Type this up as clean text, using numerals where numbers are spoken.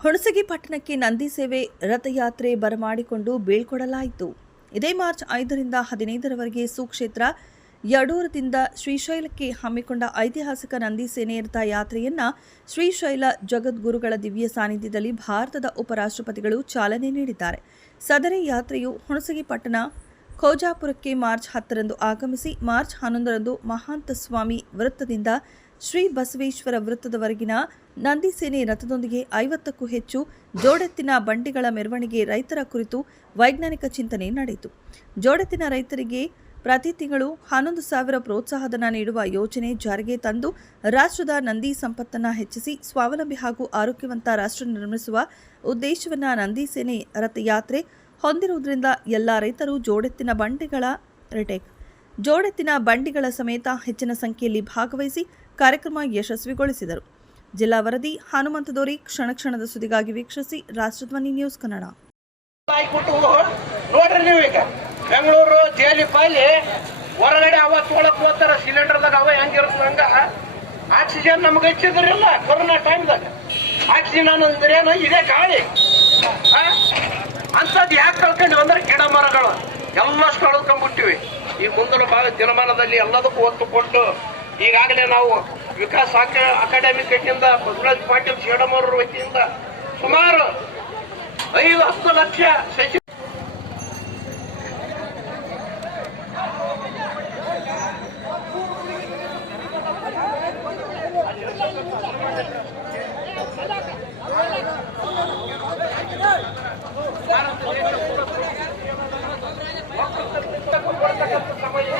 ಹುಣಸಗಿ ಪಟ್ಟಣಕ್ಕೆ ನಂದಿ ಸೇವೆ ರಥಯಾತ್ರೆ ಬರಮಾಡಿಕೊಂಡು ಬೀಳ್ಕೊಡಲಾಯಿತು. ಇದೇ ಮಾರ್ಚ್ 5ರಿಂದ 15ರವರೆಗೆ ಸುಕ್ಷೇತ್ರ ಯಡೂರದಿಂದ ಶ್ರೀಶೈಲಕ್ಕೆ ಹಮ್ಮಿಕೊಂಡ ಐತಿಹಾಸಿಕ ನಂದಿ ಸೇನೆ ರಥಯಾತ್ರೆಯನ್ನು ಶ್ರೀಶೈಲ ಜಗದ್ಗುರುಗಳ ದಿವ್ಯ ಸಾನ್ನಿಧ್ಯದಲ್ಲಿ ಭಾರತದ ಉಪರಾಷ್ಟ್ರಪತಿಗಳು ಚಾಲನೆ ನೀಡಿದ್ದಾರೆ. ಸದರಿ ಯಾತ್ರೆಯು ಹುಣಸಗಿ ಪಟ್ಟಣ ಖೋಜಾಪುರಕ್ಕೆ ಮಾರ್ಚ್ 10ರಂದು ಆಗಮಿಸಿ ಮಾರ್ಚ್ 11ರಂದು ಮಹಾಂತ ಸ್ವಾಮಿ ವೃತ್ತದಿಂದ ಶ್ರೀ ಬಸವೇಶ್ವರ ವೃತ್ತದವರೆಗಿನ ನಂದಿ ಸೇನೆ ರಥದೊಂದಿಗೆ 50ಕ್ಕೂ ಹೆಚ್ಚು ಜೋಡೆತ್ತಿನ ಬಂಡಿಗಳ ಮೆರವಣಿಗೆ ರೈತರ ಕುರಿತು ವೈಜ್ಞಾನಿಕ ಚಿಂತನೆ ನಡೆಯಿತು. ಜೋಡೆತ್ತಿನ ರೈತರಿಗೆ ಪ್ರತಿ ತಿಂಗಳು 11,000 ಪ್ರೋತ್ಸಾಹಧನ ನೀಡುವ ಯೋಜನೆ ಜಾರಿಗೆ ತಂದು ರಾಷ್ಟ್ರದ ನಂದಿ ಸಂಪತ್ತನ್ನು ಹೆಚ್ಚಿಸಿ ಸ್ವಾವಲಂಬಿ ಹಾಗೂ ಆರೋಗ್ಯವಂತ ರಾಷ್ಟ್ರ ನಿರ್ಮಿಸುವ ಉದ್ದೇಶವನ್ನು ನಂದಿ ಸೇನೆ ರಥಯಾತ್ರೆ ಹೊಂದಿರುವುದರಿಂದ ಎಲ್ಲ ರೈತರು ಜೋಡೆತ್ತಿನ ಬಂಡಿಗಳ ಸಮೇತ ಹೆಚ್ಚಿನ ಸಂಖ್ಯೆಯಲ್ಲಿ ಭಾಗವಹಿಸಿ ಕಾರ್ಯಕ್ರಮ ಯಶಸ್ವಿಗೊಳಿಸಿದರು. ಜಿಲ್ಲಾ ವರದಿ ಹನುಮಂತದೋರಿ. ಕ್ಷಣ ಕ್ಷಣದ ಸುದ್ದಿಗಾಗಿ ವೀಕ್ಷಿಸಿ ರಾಷ್ಟ್ರಧ್ವನಿ ನ್ಯೂಸ್ ಕನ್ನಡ. ನೋಡ್ರಿ ನೀವು ಈಗ ಬೆಂಗಳೂರು ಜೇಲಿ ಪಾಲಿ ಹೊರಗಡೆ ಅವ ತೊಳಕ್ ಹೋಗ್ತಾರ ಸಿಲಿಂಡರ್ದಾಗ ಅವ ಹೆಂಗಿರುತ್ತೆ ಹಂಗ ಆಕ್ಸಿಜನ್ ನಮ್ಗೆ ಹೆಚ್ಚಿದ್ರಿಲ್ಲ ಕೊರೋನಾ ಟೈಮ್ದಾಗ ಆಕ್ಸಿಜನ್ ಅನ್ನೋದ್ರೇನು ಇದೇ ಗಾಳಿ ಅಂತದ್ ಯಾಕೆ ಕಳ್ಕೊಂಡ್ವಿ ಅಂದ್ರೆ ಗಿಡ ಮರಗಳು ಎಲ್ಲಷ್ಟು ಕಳ್ಕೊಂಡ್ಬಿಟ್ಟಿವಿ. ಈ ಮುಂದಿನ ದಿನಮಾನದಲ್ಲಿ ಎಲ್ಲದಕ್ಕೂ ಒತ್ತು ಕೊಟ್ಟು ಈಗಾಗಲೇ ನಾವು ವಿಕಾಸ್ ಅಕಾಡೆಮಿಕ್ ವತಿಯಿಂದ ಬಸವರಾಜ ಪಾಟೀಲ್ ಶೇಡಮೂರರ ವತಿಯಿಂದ ಸುಮಾರು 5-10 ಲಕ್ಷ ಸಸಿ ಸಮಯ